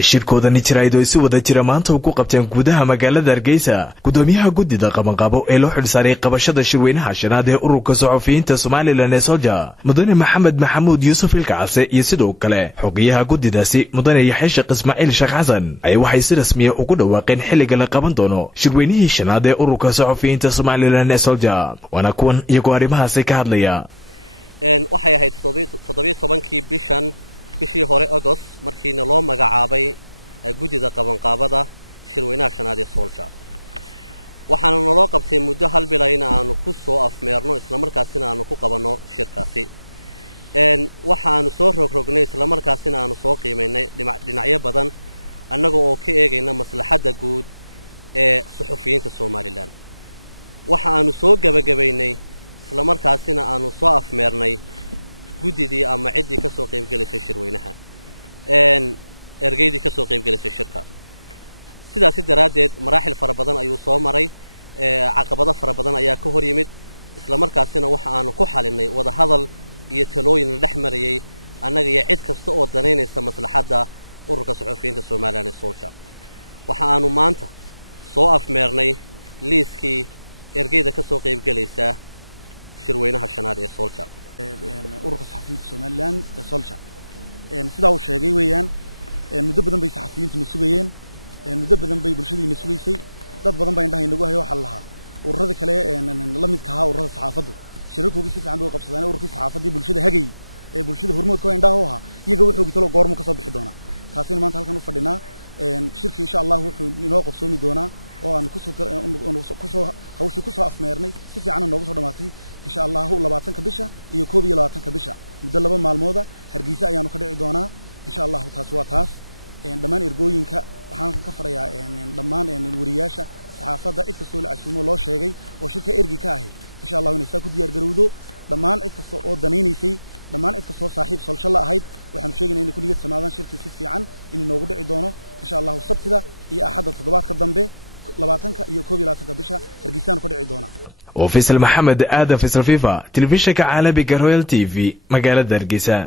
shirkoodani jiraaydo si wada jira maanta uu ku qabteen gudaha magaalada Hargeysa gudoomiyaha gudida qabanqaabo ee loo xilsaaray qabashada shirweynaha shanaad ee ururka saxufiyiinta Soomaaliland ee Solja mudane Maxamed Maxamuud Yuusuf Ilkaase iyo sidoo kale xogayaha gudidaasi mudane Yaxya Ismaaciil Sheekh Xasan ay waxay si rasmi ah ugu dhawaaqeen xilliga la qaban doono shirweynihii shanaad ee ururka saxufiyiinta Soomaaliland ee Solja wana kuwan iyagu arrimahaasi ka hadlaya waxay ahayd 17kii bishii hore August markiina loo magacaabay gudida qabanqaabada shirweynaha shanaad ee Solja waxaana naloo qabtay muddo hal bil aanu ku soo afmeerno isla markaasina aanu ku qabanno shirkaasi waxaanu soo rogrognay isla markaasina aanu soo qiimeynay dhinacyo badan annaga oo ka eegayna maslaxadda guud ee saxufiyiinta Soomaaliland waxaanu soo gabagabaynay isla markaasina aanu soo afmeernay gudidii ama cidii ka soo qayb galisay shirweynaha ergeydii ka soo qayb galisay shirka sidaas daraadeed maraaxil fara badan ayuu soo maray caqabado fara badan ayaa ka hor yimid isla markaasina waxa aanu ku xalinay wada hadal iyo talooyin dhex marayay annaga iyo cid kasta oo daneynaysa maslaxadda ururka saxufiyiinta Soomaaliland ee Solja waxa aanu maanta soo afmeernay liiskii ergeyda ka soo qayb galaysa shirweynaha shanaad ee Solja ururka saxafiyiinta Soomaaliland ee Solja sida uu sheegay weeyaan muddo badan bay saxafiyiintu sugayeen muddo badan bay bulshadu sugaysay dad badan baa indhaha inagu hayo waxa lahaa ururada kale la midka ah ururada saxaafaddu shirarkooda si fiican bay u qabsadeen ururkii saxaafadii bulshada hagay ee bulshada hormoodka indhaha aha iyaga wuxuu talo goormu ka soo bixi doona taasina maanta halkan u fadhinaa shirki insha Allah wuxuu inoo qabsoomi doonaa oo aan ku soo hawshii ku soo afmeernay si fiican noogu soo dhamaatay insha Allah 20ka bisha iyo 21ka bisha muddo laba maalmooda Hargeysa ayaanu ka dhici doonaa insha Allah taas waa taas dhamaan ergooyinka waxaan ka farayaa dhamaan wariyaasha saxaafadda cid kasta oo la casuumo loo sheegay oo shirka ergi ka ahayd insha Allah inay saa ku diyaar garowdo dhamaan cid kasta oo danaynaysay dhamaan cid kasta oo saaxiib Solja la ahayd waxaanu sheegaynaa in kulligeed samaadaan shirkii si fiican in noogu dhici doono insha Allah sabtida iyo axadda toddobaadka dambe 20ka iyo 21ka bisha Hargeysa ku dhici doona وفيصل محمد آدم فيصل فيفا تلفزيون عالمي Royal TV مقالة Hargeysa